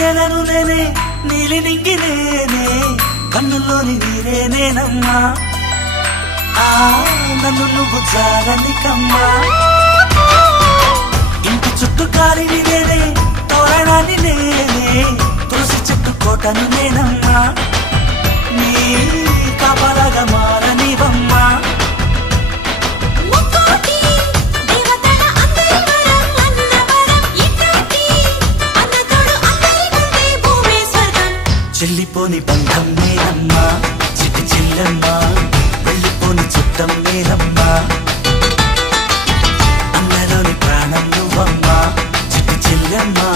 నెలను నేనే నీలి నింగి నేనే కన్నుల్లోని నీరే నేనమ్మా నన్ను నువ్వు జాలనికమ్మా ఇంటి చుట్టూ కాలిని నేనే తోరణాన్ని నేనే తులసి చెట్టు కోటను నేనమ్మా నీ కాపలాగా మారనివమ్మా చెల్లిపోని బంధం నేనమ్మా చిట్టి చెల్లమ్మా వెళ్ళిపోని చుట్టం నేనమ్మా అన్నలోని ప్రాణం నువ్వమ్మా చిట్టి చెల్లమ్మా